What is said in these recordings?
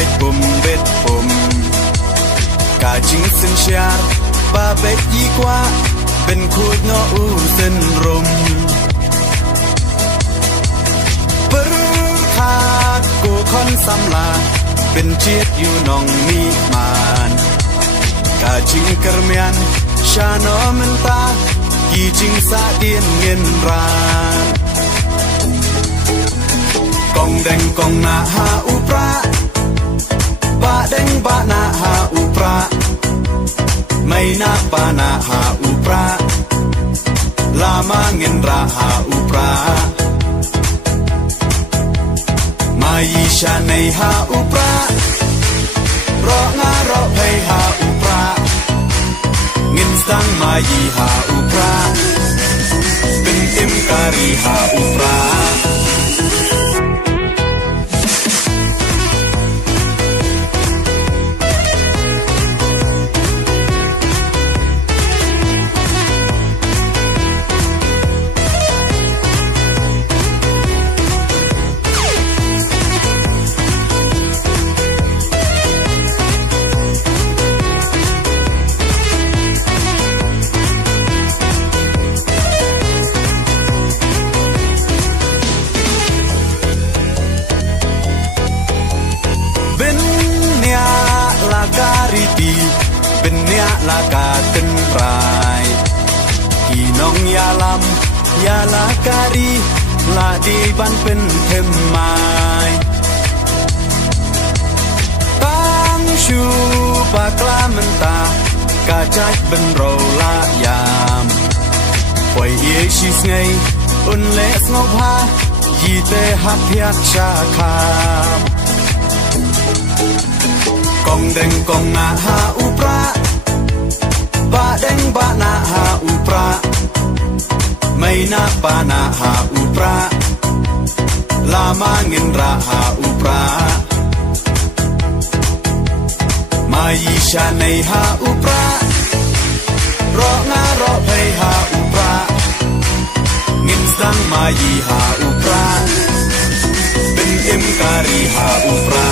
bet pum cả chính sinh shar ba bet y qua bên khối ngõ u dân rum bơ khátกูคนซ้ำลาเป็นเชียดอยู่นองมีมันกาจิงกระเมียนชาโนมันตากีจิงสาเดียนเงินรานกองแดงกองนาหาอุปราบะแดงบะนาหาอุปราไม่นาปานาหาอุปราลามาเงินราหาอุปรามายีชาในหาอุปรารองารอเพยหาอุปราเงินสังมายีหาอุปราเป็นอิมการีหาอุปราเป็นเนียลากาตึนรายกีน้องยาลำยาลาการีลาดีบันเป็นเทมไม้ตั้งชูปากลามันตากาจัดเป็นโรลายามปล่อยเอชิสไงอุ่นเล็กงบฮายีเตหักยักชาคามกองแดงกองนาหาอุปราบะแดงบะนาหาอุปราไม่นาปานาหาอุปราลามาเงินราหาอุปรามายีชาในหาอุปรารองารอเพยหาอุปราเงินสังมายีหาอุปราเป็นอิมการีหาอุปรา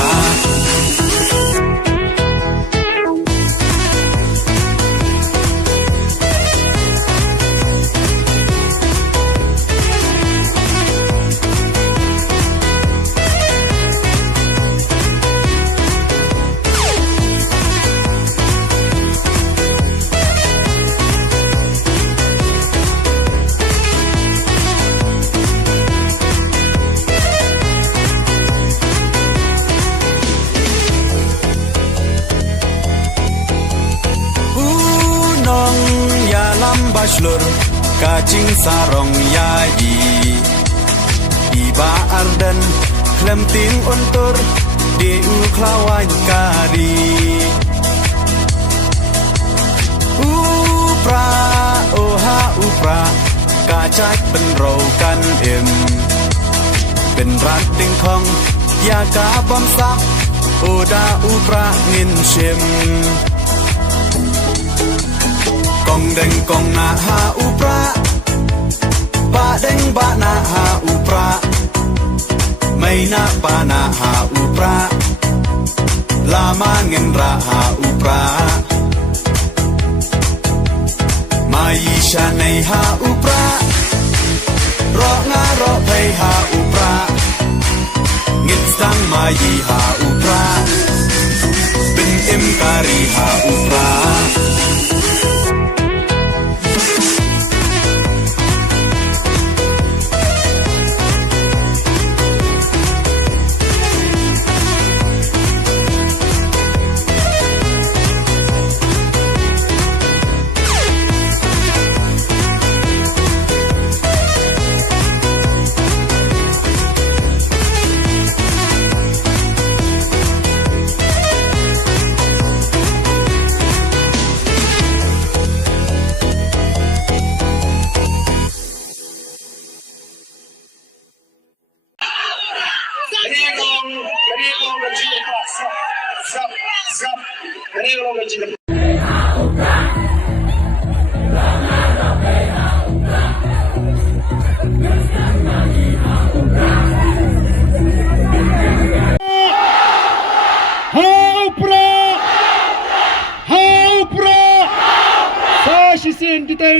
Bachelor kacing sarong yayi Iba ardan klemting untur di uklawan kari Upra oha upra kacakเป็นโรกันเอ็มเป็นรักติงคองยากาบอมซักโอดาอุปราเงินเชมกองแดงกองนาหาอุปราบะแดงบะนาหาอุปราไม่นาปานาหาอุปราลามาเงินราหาอุปรามายีชาในหาอุปรารองารอเพยหาอุปราเงินสังมายีหาอุปราเป็นอิมการีหาอุปรา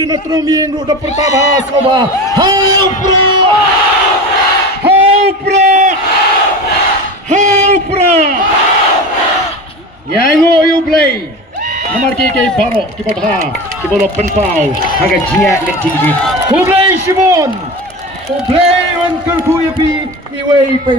na trumingro da pertama Slova. Haupra. Yango you play. Nomor kiki baro kibotha kibolo penpau haga jia let tinggi. Ku play Shimon. Ku play wan kerku yapi iwei pei